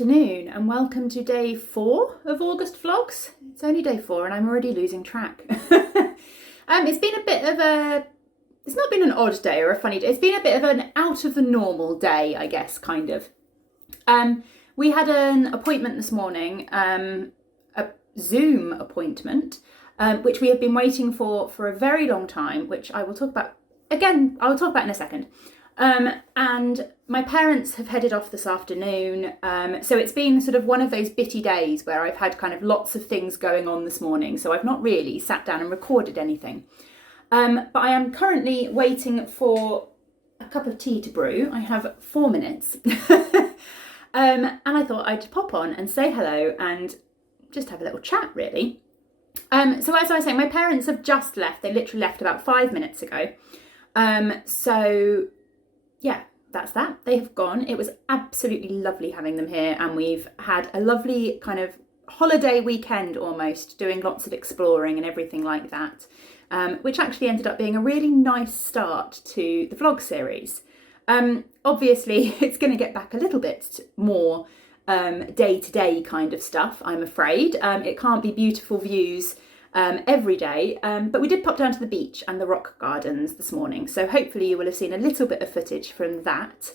afternoon and welcome to day 4 of August vlogs. It's only day 4 and I'm already losing track. It's been a bit of a, it's not been an odd day or a funny day, it's been a bit of an out of the normal day, I guess, kind of. We had an appointment this morning, a Zoom appointment, which we have been waiting for a very long time, which I will talk about, again, I will talk about in a second. And my parents have headed off this afternoon, so it's been sort of one of those bitty days where I've had kind of lots of things going on this morning, so I've not really sat down and recorded anything. But I am currently waiting for a cup of tea to brew. I have 4 minutes. And I thought I'd pop on and say hello and just have a little chat, really. So as I was saying, my parents have just left. They literally left about 5 minutes ago. So yeah, that's that. They have gone. It was absolutely lovely having them here, and we've had a lovely kind of holiday weekend almost, doing lots of exploring and everything like that, which actually ended up being a really nice start to the vlog series. Obviously, it's going to get back a little bit more day-to-day kind of stuff, I'm afraid. It can't be beautiful views every day, but we did pop down to the beach and the rock gardens this morning, so hopefully you will have seen a little bit of footage from that.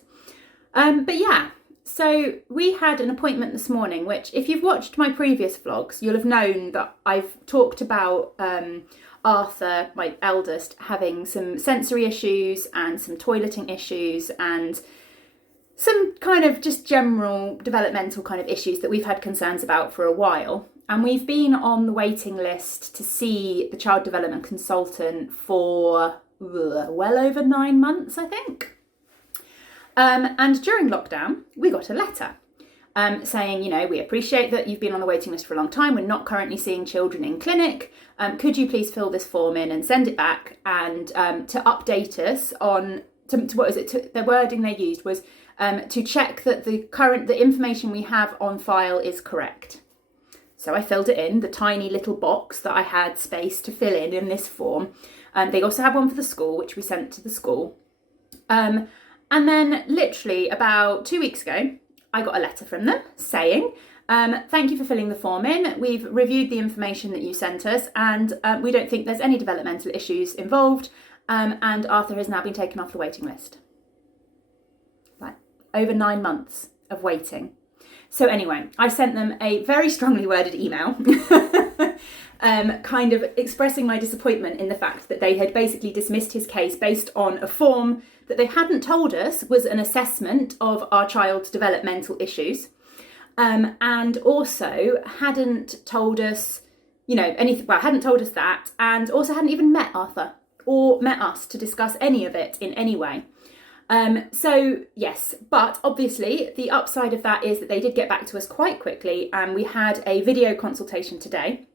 But yeah, so we had an appointment this morning, which if you've watched my previous vlogs, you'll have known that I've talked about Arthur, my eldest, having some sensory issues and some toileting issues and some kind of just general developmental kind of issues that we've had concerns about for a while. And we've been on the waiting list to see the child development consultant for well over 9 months, I think. And during lockdown, we got a letter saying, you know, we appreciate that you've been on the waiting list for a long time. We're not currently seeing children in clinic. Could you please fill this form in and send it back, and to update us on, what is it? The wording they used was to check that the information we have on file is correct. So I filled it in, the tiny little box that I had space to fill in this form. They also have one for the school, which we sent to the school. And then literally about 2 weeks ago, I got a letter from them saying, thank you for filling the form in. We've reviewed the information that you sent us, and we don't think there's any developmental issues involved. And Arthur has now been taken off the waiting list. Right, over 9 months of waiting. So anyway, I sent them a very strongly worded email, kind of expressing my disappointment in the fact that they had basically dismissed his case based on a form that they hadn't told us was an assessment of our child's developmental issues, and also hadn't told us, you know, anything. Well, hadn't told us that, and also hadn't even met Arthur or met us to discuss any of it in any way. So yes, but obviously the upside of that is that they did get back to us quite quickly, and we had a video consultation today,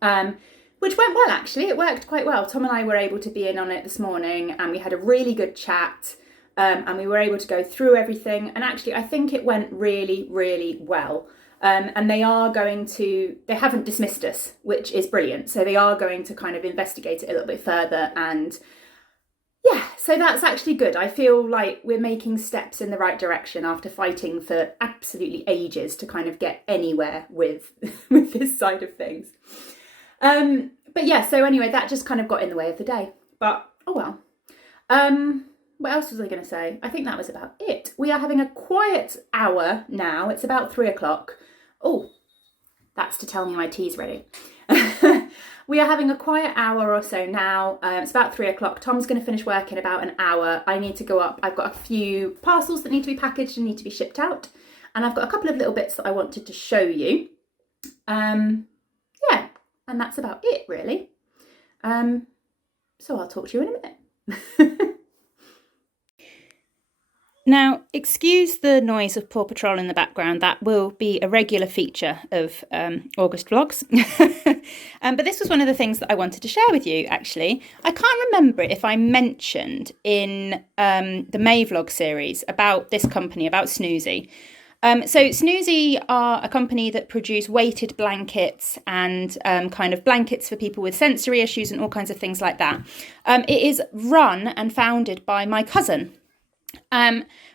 which went well actually. It worked quite well. Tom and I were able to be in on it this morning, and we had a really good chat, and we were able to go through everything, and actually I think it went really, really well. And they haven't dismissed us, which is brilliant. So they are going to kind of investigate it a little bit further, and yeah, so that's actually good. I feel like we're making steps in the right direction after fighting for absolutely ages to kind of get anywhere with this side of things. But yeah, so anyway, that just kind of got in the way of the day. But oh well. What else was I going to say? I think that was about it. We are having a quiet hour now. It's about 3 o'clock. Oh, that's to tell me my tea's ready. We are having a quiet hour or so now. It's about 3 o'clock. Tom's going to finish work in about an hour. I need to go up. I've got a few parcels that need to be packaged and need to be shipped out. And I've got a couple of little bits that I wanted to show you. Yeah, and that's about it really. So I'll talk to you in a minute. Now, excuse the noise of Paw Patrol in the background. That will be a regular feature of August vlogs. But this was one of the things that I wanted to share with you, actually. I can't remember if I mentioned in the May vlog series about this company, about Snoozy. So Snoozy are a company that produce weighted blankets and kind of blankets for people with sensory issues and all kinds of things like that. It is run and founded by my cousin.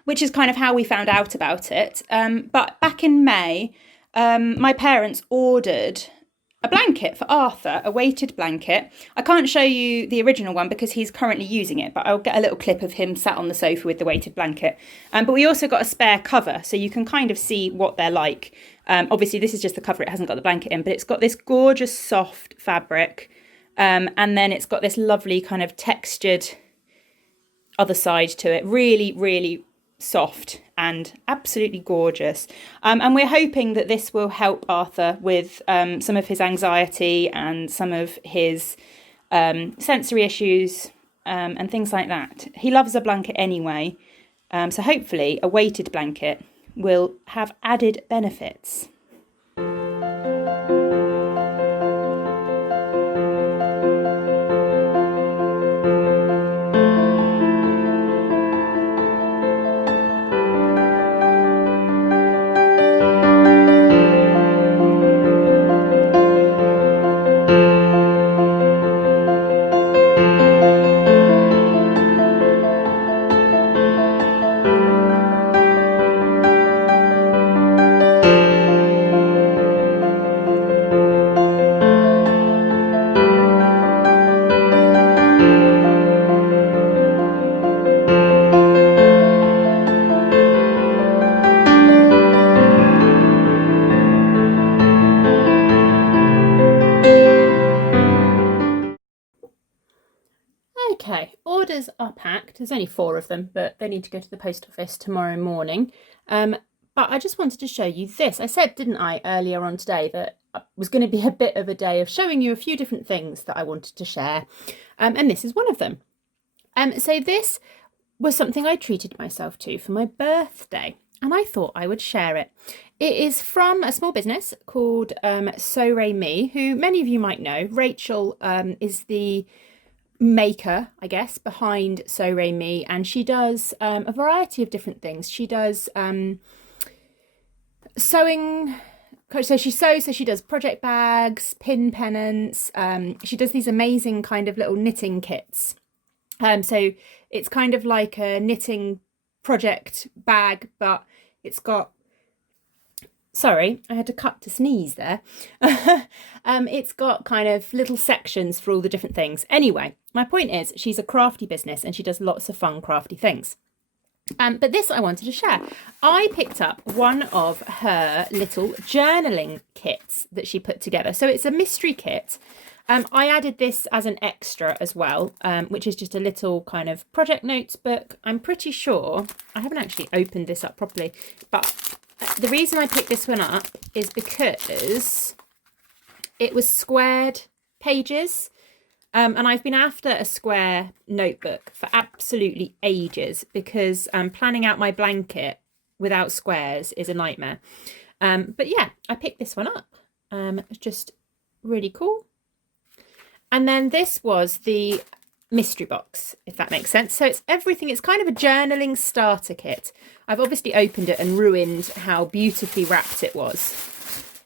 which is kind of how we found out about it. But back in May, my parents ordered a blanket for Arthur, a weighted blanket. I can't show you the original one because he's currently using it, but I'll get a little clip of him sat on the sofa with the weighted blanket. But we also got a spare cover, so you can kind of see what they're like. Obviously, this is just the cover. It hasn't got the blanket in, but it's got this gorgeous soft fabric. And then it's got this lovely kind of textured other side to it. Really, really soft and absolutely gorgeous. And we're hoping that this will help Arthur with some of his anxiety and some of his sensory issues and things like that. He loves a blanket anyway. So hopefully a weighted blanket will have added benefits. Okay, orders are packed. There's only 4 of them, but they need to go to the post office tomorrow morning. But I just wanted to show you this. I said, didn't I, earlier on today that it was going to be a bit of a day of showing you a few different things that I wanted to share. And this is one of them. So this was something I treated myself to for my birthday, and I thought I would share it. It is from a small business called So Ray Me, who many of you might know. Rachel is the maker, I guess, behind So Ray Me, and she does a variety of different things. She does sewing, so she sews, so she does project bags, pin pennants, she does these amazing kind of little knitting kits. So it's kind of like a knitting project bag, but it's got, sorry, I had to cut to sneeze there. It's got kind of little sections for all the different things. Anyway, my point is she's a crafty business and she does lots of fun crafty things. But this I wanted to share. I picked up one of her little journaling kits that she put together. So it's a mystery kit. I added this as an extra as well, which is just a little kind of project notes book. I'm pretty sure, I haven't actually opened this up properly, but the reason I picked this one up is because it was squared pages. And I've been after a square notebook for absolutely ages because planning out my blanket without squares is a nightmare. But yeah, I picked this one up. It's just really cool. And then this was the mystery box, if that makes sense. So it's everything. It's kind of a journaling starter kit. I've obviously opened it and ruined how beautifully wrapped it was.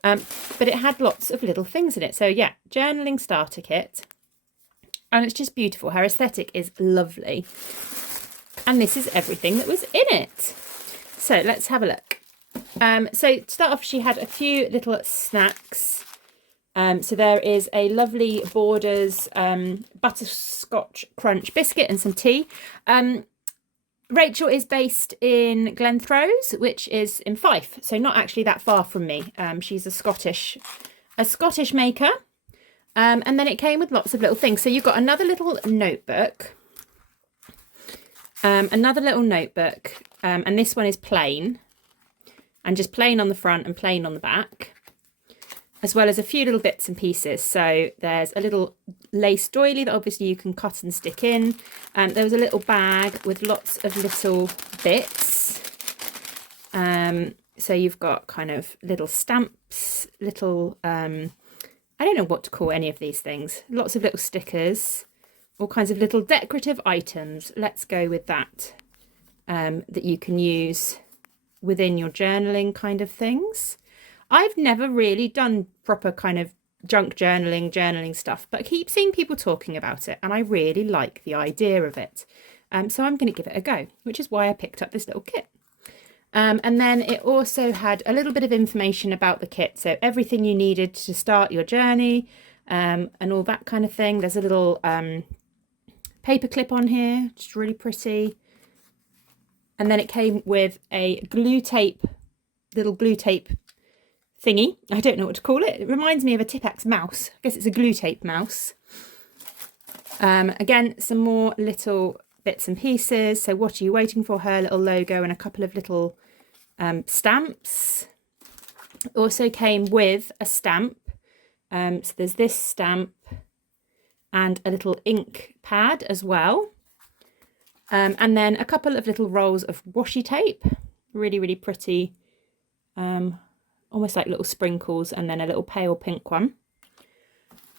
But it had lots of little things in it. So yeah, journaling starter kit. And it's just beautiful. Her aesthetic is lovely. And this is everything that was in it. So let's have a look. So to start off, she had a few little snacks. So there is a lovely Borders butterscotch crunch biscuit and some tea. Rachel is based in Glenthrows, which is in Fife, so not actually that far from me. She's a Scottish maker. And then it came with lots of little things. So you've got another little notebook. And this one is plain. And just plain on the front and plain on the back. As well as a few little bits and pieces. So there's a little lace doily that obviously you can cut and stick in. There was a little bag with lots of little bits. So you've got kind of little stamps, little, I don't know what to call any of these things. Lots of little stickers, all kinds of little decorative items. Let's go with that, that you can use within your journaling kind of things. I've never really done proper kind of junk journaling stuff, but I keep seeing people talking about it and I really like the idea of it. So I'm going to give it a go, which is why I picked up this little kit. And then it also had a little bit of information about the kit. So everything you needed to start your journey and all that kind of thing. There's a little paper clip on here, just really pretty. And then it came with a little glue tape thingy. I don't know what to call it. It reminds me of a Tipex mouse. I guess it's a glue tape mouse. Again, some more little bits and pieces. So what are you waiting for? Her little logo and a couple of little stamps. Also came with a stamp. So there's this stamp and a little ink pad as well. And then a couple of little rolls of washi tape. Really, really pretty. Almost like little sprinkles, and then a little pale pink one.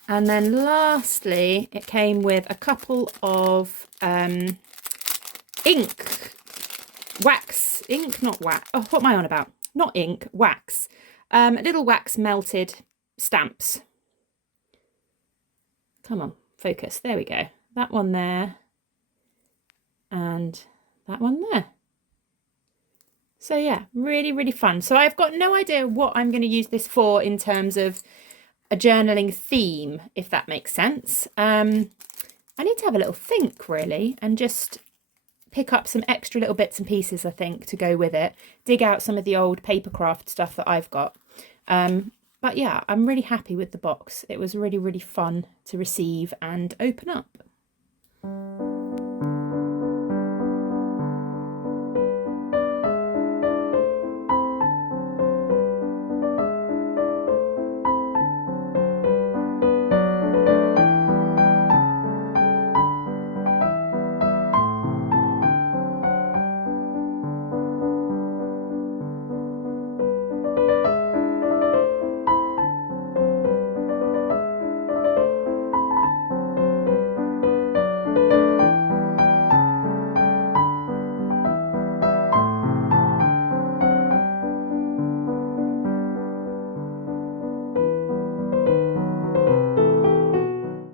And then lastly, it came with a couple of what am I on about? Not ink, wax. Little wax melted stamps. Come on, focus. There we go. That one there. And that one there. So yeah, really, really fun. So I've got no idea what I'm going to use this for in terms of a journaling theme, if that makes sense. I need to have a little think, really, and just pick up some extra little bits and pieces, I think, to go with it. Dig out some of the old papercraft stuff that I've got. But yeah, I'm really happy with the box. It was really, really fun to receive and open up.